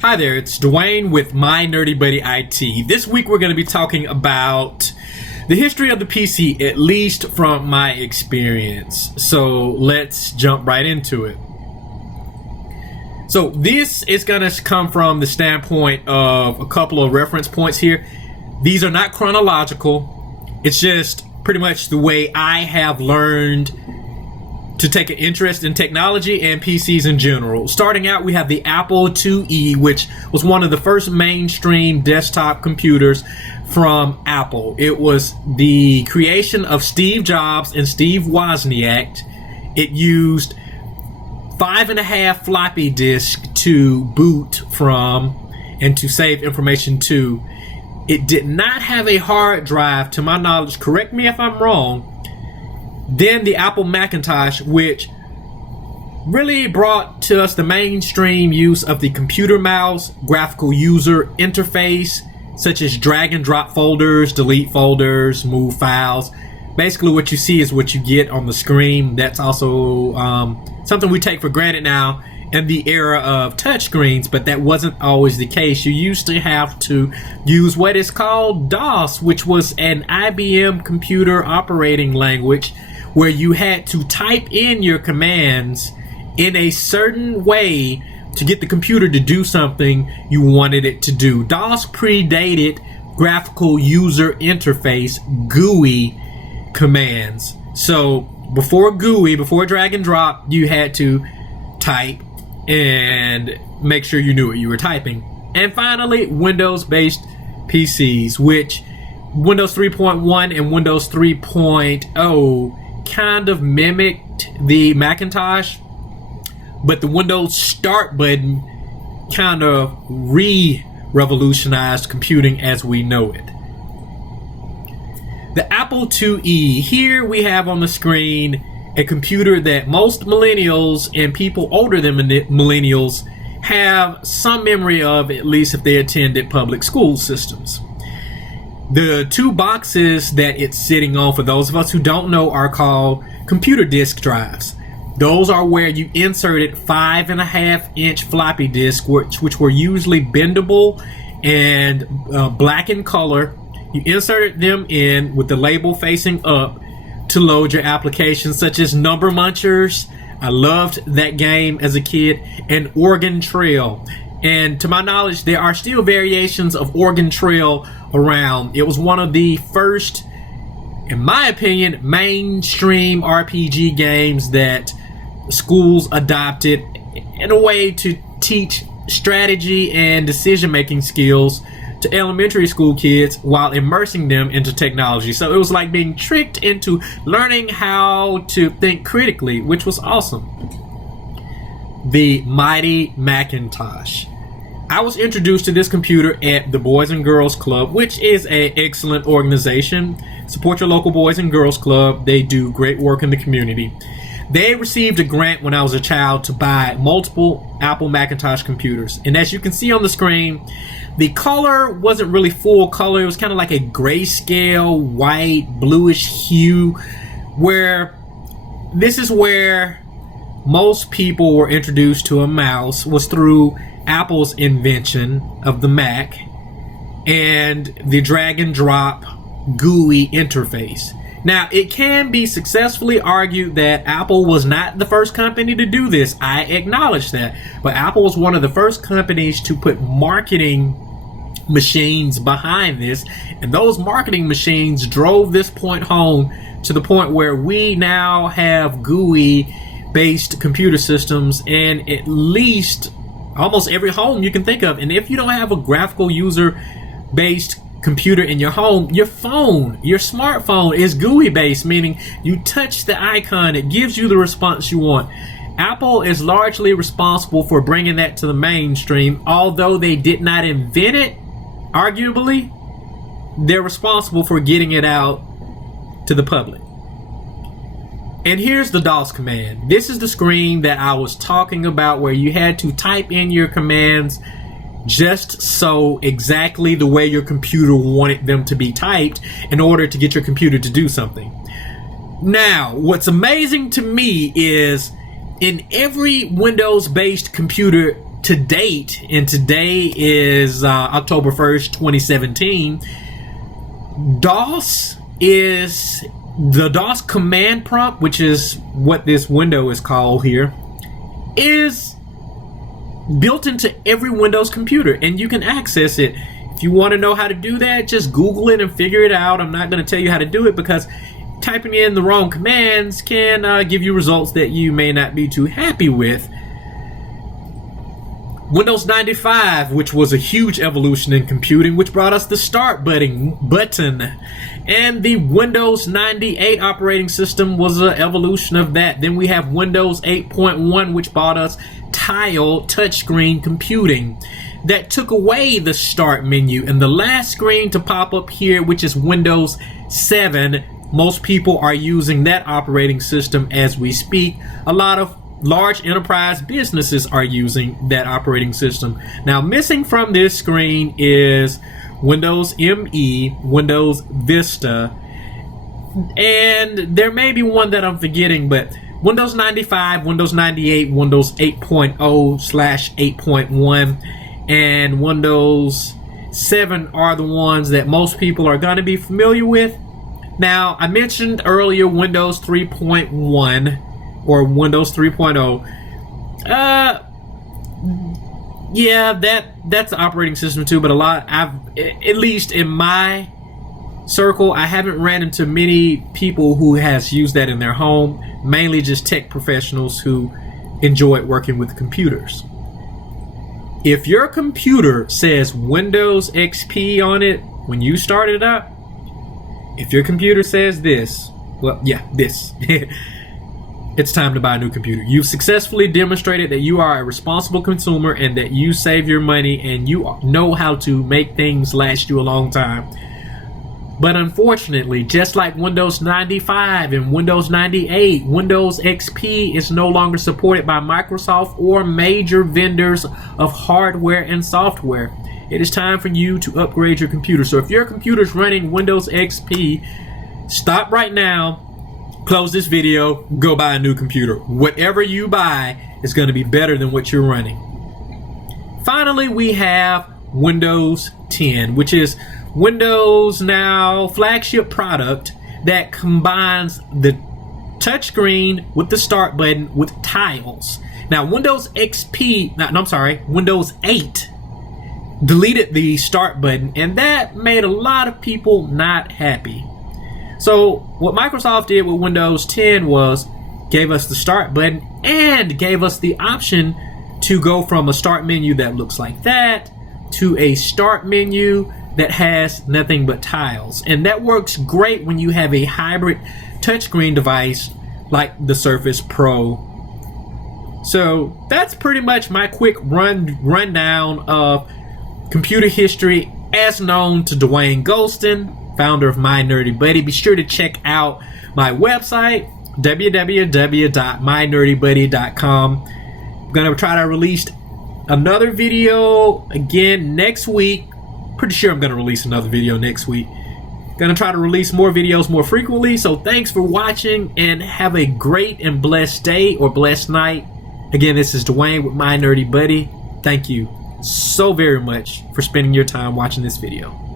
Hi there, it's Dwayne with My Nerdy Buddy IT. This week we're going to be talking about the history of the PC, at least from my experience. So let's jump right into it. So this is going to come from the standpoint of a couple of reference points here. These are not chronological. It's just pretty much the way I have learned to take an interest in technology and PCs in general. Starting out, we have the Apple IIe, which was one of the first mainstream desktop computers from Apple. It was the creation of Steve Jobs and Steve Wozniak. It used 5.5 floppy disks to boot from and to save information to. It did not have a hard drive, to my knowledge. Correct me if I'm wrong. Then the Apple Macintosh, which really brought to us the mainstream use of the computer mouse, graphical user interface, such as drag and drop folders, delete folders, move files. Basically what you see is what you get on the screen. That's also something we take for granted now in the era of touchscreens, but that wasn't always the case. You used to have to use what is called DOS, which was an IBM computer operating language, where you had to type in your commands in a certain way to get the computer to do something you wanted it to do. DOS predated graphical user interface, GUI commands. So before GUI, before drag and drop, you had to type and make sure you knew what you were typing. And finally, Windows-based PCs, which Windows 3.1 and Windows 3.0 kind of mimicked the Macintosh, but the Windows Start button kind of revolutionized computing as we know it. The Apple IIe, here we have on the screen a computer that most millennials and people older than millennials have some memory of, at least if they attended public school systems. The two boxes that it's sitting on, for those of us who don't know, are called computer disk drives. Those are where you inserted 5.5-inch floppy disks, which were usually bendable and black in color. You inserted them in with the label facing up to load your applications, such as Number Munchers. I loved that game as a kid, and Oregon Trail. And to my knowledge, there are still variations of Oregon Trail around. It was one of the first, in my opinion, mainstream RPG games that schools adopted in a way to teach strategy and decision-making skills to elementary school kids while immersing them into technology. So it was like being tricked into learning how to think critically, which was awesome. The mighty Macintosh. I was introduced to this computer at the Boys and Girls Club, which is an excellent organization. Support your local Boys and Girls Club. They do great work in the community. They received a grant when I was a child to buy multiple Apple Macintosh computers. And as you can see on the screen, the color wasn't really full color. It was kind of like a grayscale, white, bluish hue, where this is where most people were introduced to a mouse, was through Apple's invention of the Mac and the drag and drop GUI interface. Now, it can be successfully argued that Apple was not the first company to do this. I acknowledge that. But Apple was one of the first companies to put marketing machines behind this. And those marketing machines drove this point home to the point where we now have GUI-based computer systems in at least almost every home you can think of. And if you don't have a graphical user-based computer in your home, your phone, your smartphone is GUI based, meaning you touch the icon, it gives you the response you want. Apple is largely responsible for bringing that to the mainstream. Although they did not invent it, arguably, they're responsible for getting it out to the public. And here's the DOS command. This is the screen that I was talking about, where you had to type in your commands just so exactly the way your computer wanted them to be typed in order to get your computer to do something. Now, what's amazing to me is in every Windows-based computer to date, and today is October 1st, 2017, DOS is the DOS command prompt, which is what this window is called here, is built into every Windows computer, and you can access it. If you want to know how to do that, just Google it and figure it out. I'm not going to tell you how to do it because typing in the wrong commands can give you results that you may not be too happy with. Windows 95, which was a huge evolution in computing, which brought us the start button. And the Windows 98 operating system was an evolution of that. Then we have Windows 8.1, which brought us tile touchscreen computing. That took away the start menu. And the last screen to pop up here, which is Windows 7, most people are using that operating system as we speak. A lot of large enterprise businesses are using that operating system. Now, missing from this screen is Windows ME, Windows Vista, and there may be one that I'm forgetting, but Windows 95, Windows 98, Windows 8.0/8.1, and Windows 7 are the ones that most people are going to be familiar with. Now, I mentioned earlier Windows 3.1 or Windows 3.0. Yeah, that's the operating system too, but at least in my circle, I haven't ran into many people who has used that in their home, mainly just tech professionals who enjoy working with computers. If your computer says Windows XP on it when you start it up, if your computer says this, well, yeah, this, it's time to buy a new computer. You've successfully demonstrated that you are a responsible consumer and that you save your money and you know how to make things last you a long time. But unfortunately, just like Windows 95 and Windows 98, Windows XP is no longer supported by Microsoft or major vendors of hardware and software. It is time for you to upgrade your computer. So if your computer is running Windows XP, stop right now. Close this video, go buy a new computer. Whatever you buy is going to be better than what you're running. Finally, we have Windows 10, which is Windows Now flagship product that combines the touchscreen with the start button with tiles. Now, Windows 8 deleted the start button, and that made a lot of people not happy. So what Microsoft did with Windows 10 was gave us the start button and gave us the option to go from a start menu that looks like that to a start menu that has nothing but tiles. And that works great when you have a hybrid touchscreen device like the Surface Pro. So that's pretty much my quick rundown of computer history as known to Dwayne Golston, founder of My Nerdy Buddy. Be sure to check out my website, www.mynerdybuddy.com. I'm going to try to release another video again next week. Pretty sure I'm going to release another video next week. Going to try to release more videos more frequently. So thanks for watching and have a great and blessed day or blessed night. Again, this is Dwayne with My Nerdy Buddy. Thank you so very much for spending your time watching this video.